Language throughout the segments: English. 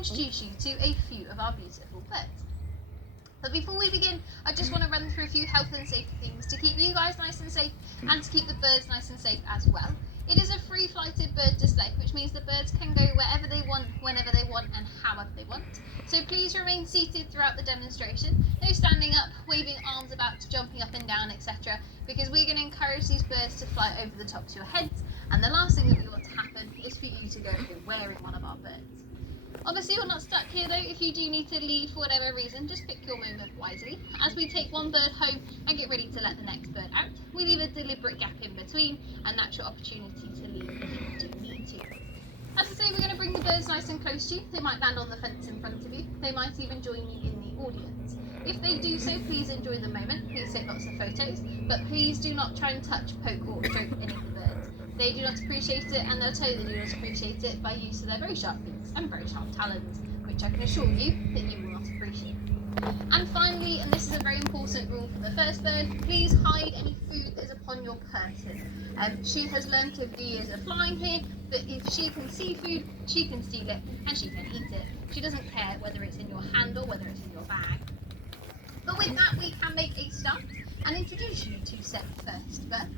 introduce you to a few of our beautiful birds. But before we begin, I just want to run through a few health and safety things to keep you guys nice and safe and to keep the birds nice and safe as well. It is a free flighted bird display, which means the birds can go wherever they want, whenever they want and however they want. So please remain seated throughout the demonstration. No standing up, waving arms about, jumping up and down, etc. because we're going to encourage these birds to fly over the tops of your heads, and the last thing that we want to happen is for you to go wearing one of our birds. Obviously you're not stuck here though. If you do need to leave for whatever reason, just pick your moment wisely. As we take one bird home and get ready to let the next bird out, we leave a deliberate gap in between, a natural opportunity to leave if you do need to. As I say, we're going to bring the birds nice and close to you. They might land on the fence in front of you. They might even join you in the audience. If they do so, please enjoy the moment. Please take lots of photos, but please do not try and touch, poke or stroke any of the birds. They do not appreciate it, and they'll tell you they do not appreciate it by use of their very sharp beaks and very sharp talons, which I can assure you that you will not appreciate. And finally, and this is a very important rule for the first bird, please hide any food that is upon your person. She has learned over the years of flying here that if she can see food, she can steal it and she can eat it. She doesn't care whether it's in your hand or whether it's in your bag. But with that, we can make a start and introduce you to said first bird.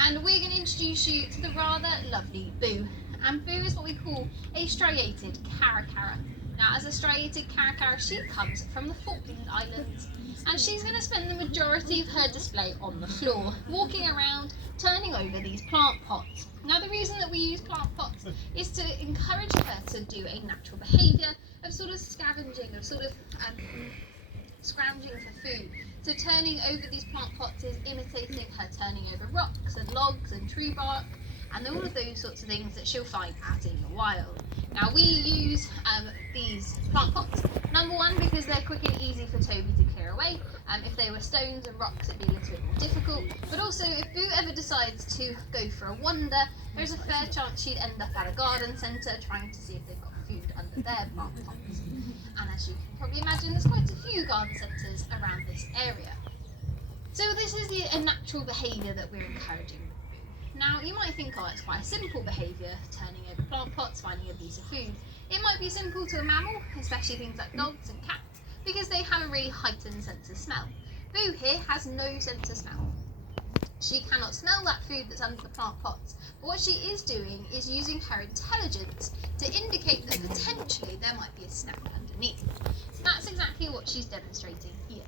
And we're going to introduce you to the rather lovely Boo. And Boo is what we call a striated caracara. Now, as a striated caracara, she comes from the Falkland Islands, and she's going to spend the majority of her display on the floor, walking around, turning over these plant pots. Now, the reason that we use plant pots is to encourage her to do a natural behaviour of sort of scavenging, of sort of scrounging for food. So turning over these plant pots is imitating her turning over rocks and logs and tree bark and all of those sorts of things that she'll find out in the wild. Now we use these plant pots, number one, because they're quick and easy for Toby to clear away. If they were stones and rocks, it'd be a little bit more difficult. But also, if Boo ever decides to go for a wander, there's a fair chance she'd end up at a garden centre trying to see if they've got food under their plant pots. And as you can probably imagine, there's quite a few garden centres around this area. So this is a natural behaviour that we're encouraging. Now you might think, oh, it's quite a simple behaviour, turning over plant pots, finding a piece of food. It might be simple to a mammal, especially things like dogs and cats, because they have a really heightened sense of smell. Boo here has no sense of smell. She cannot smell that food that's under the plant pots, but what she is doing is using her intelligence to indicate that potentially there might be a snack underneath. So that's exactly what she's demonstrating here.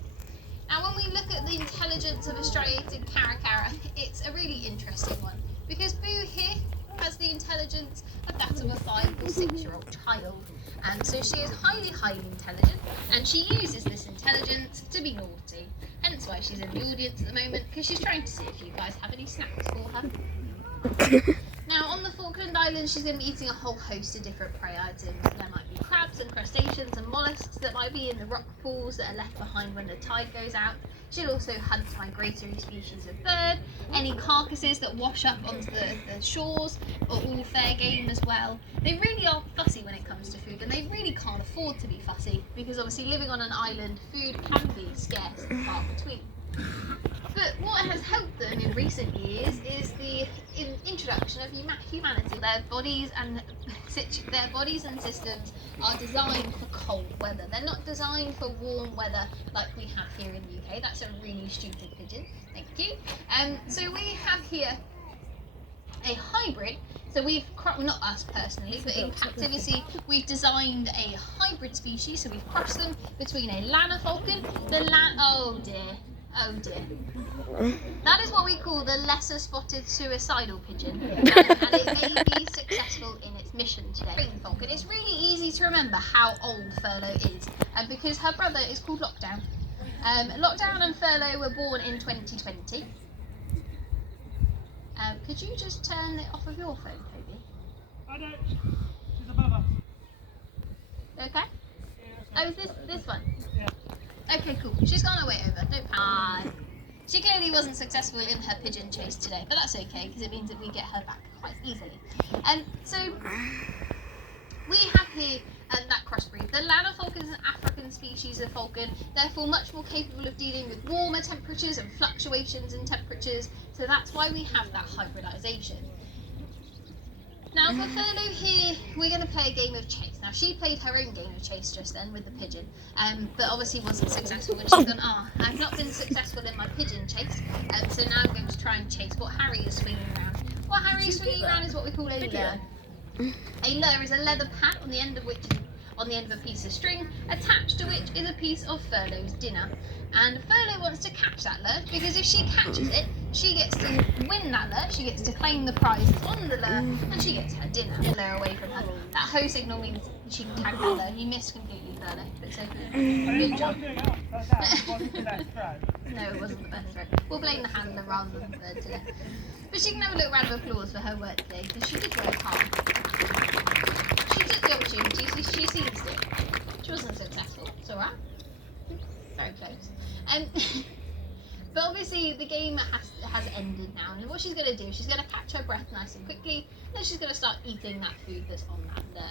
Now when we look at the intelligence of a striated caracara, it's a really interesting one, because Boo here has the intelligence of that of a 5 or 6-year-old child. And so she is highly intelligent, and she uses this intelligence to be naughty. Hence why she's in the audience at the moment, because she's trying to see if you guys have any snacks for her. Now on the Falkland Islands, she's going to be eating a whole host of different prey items. There might be crabs and crustaceans and mollusks that might be in the rock pools that are left behind when the tide goes out. She'll also hunt migratory species of bird. Any carcasses that wash up onto the shores are all fair game as well. They really are fussy when it comes to food, and they really can't afford to be fussy, because obviously living on an island, food can be scarce and far between. But what has helped them in recent years is the introduction of humanity. Their bodies and systems are designed for cold weather. They're not designed for warm weather like we have here in the UK. That's a really stupid pigeon. Thank you. So we have here a hybrid. So we've, not us personally, but in captivity, we've designed a hybrid species. So we've crossed them between a Lanner falcon, oh dear. That is what we call the lesser spotted suicidal pigeon, and it may be successful in its mission today. Green falcon. It's really easy to remember how old Furlough is, because her brother is called Lockdown. Lockdown and Furlough were born in 2020. Could you just turn it off of your phone, Toby? I don't. She's above us. Okay. Oh, is this one? Yeah. Okay, cool. She's gone away over. Don't panic. She clearly wasn't successful in her pigeon chase today, but that's okay, because it means that we get her back quite easily. So we have here that crossbreed. The Lanner falcon is an African species of falcon, therefore much more capable of dealing with warmer temperatures and fluctuations in temperatures, so that's why we have that hybridization. Now Now for Furlough here, we're going to play a game of chase. Now she played her own game of chase just then with the pigeon, but obviously wasn't successful. And she's gone, I've not been successful in my pigeon chase, so now I'm going to try and chase what Harry is swinging around. What Harry is swinging around is what we call a lure. A lure is a leather pad on the end of a piece of string, attached to which is a piece of Furlough's dinner. And Furlough wants to catch that lure, because if she catches it, she gets to win that lure, she gets to claim the prizes on the lure, and she gets her dinner. The lure away from her. That hoe signal means she can tag that lure. You missed completely, Furlough, but so good job. No, it wasn't the best throw. We'll blame the handler rather than the bird today. But she can have a little round of applause for her work today, because she did work hard. She took the opportunity, she seized it. She wasn't successful, it's alright. Very close. But obviously the game has ended now, and what she's going to do, she's going to catch her breath nice and quickly, and then she's going to start eating that food that's on that lure.